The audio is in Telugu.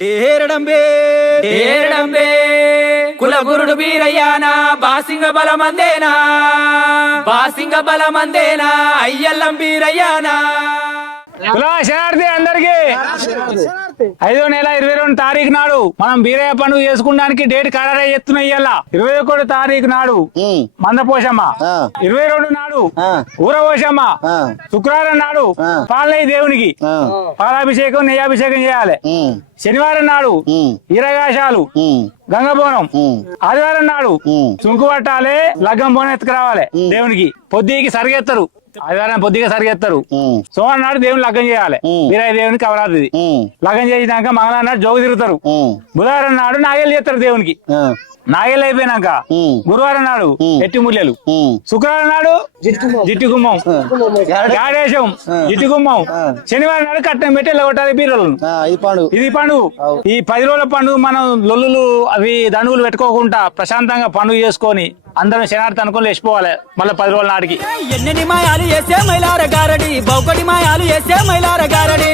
డేరడంబే డేరడంబే కులగురుడు వీరయ్యానా బాసింగ బలమందేనా బాసింగ బలమందేనా అయ్యల్లం వీరయ్యానా శనార్థి అందరికి 5వ నెల 22 తారీఖు నాడు మనం బీరయ్య పండుగ చేసుకోవడానికి డేట్ ఖరారు చేస్తున్నాం. ఇవాళ 21 తారీఖు నాడు మందపోషమ్మ, 22 నాడు ఊరపోషమ్మ, శుక్రవారం నాడు పాలనయ్య దేవునికి పాలాభిషేకం నెయ్యాభిషేకం చేయాలి. శనివారం నాడు ఈరగాశాలు గంగబోనం, ఆదివారం నాడు చుంకు పట్టాలి, లగ్గం బోనం ఎత్తుకురావాలి దేవునికి. పొద్దుకి సరిగెత్తారు, ఆదివారం పొద్దుగా సరిగెత్తారు. సోమవారం నాడు దేవుని లగ్గం చేయాలి, వీరయ్య దేవునికి కవరాది. లగ్గం చేసినాక మంగళవారం నాడు జోగు తిరుగుతారు. బుధవారం నాడు నాగేళ్ళు చేస్తారు దేవునికి. నాగేళ్ళు అయిపోయినాక గురువారం నాడు ఎట్టి ముల్లెలు, శుక్రవారం నాడు జిట్టు గుమ్మం, గాడేశం జిట్టు గుమ్మం, శనివారం నాడు కట్నం పెట్టి కొట్టాలి బీరలను. ఇది పండుగ. ఈ 10 రోజుల పండుగ మనం లొల్లులు అవి దండుగులు పెట్టుకోకుండా ప్రశాంతంగా పండుగ చేసుకొని అందరం శనార్థి అనుకుని లేచిపోవాలి. మళ్ళీ 10 రోజుల నాటికి ఎన్నెన్ని మాయాలు చేసే మైలార గారడి బౌకడి మాయాలు చేసే మైలార గారడి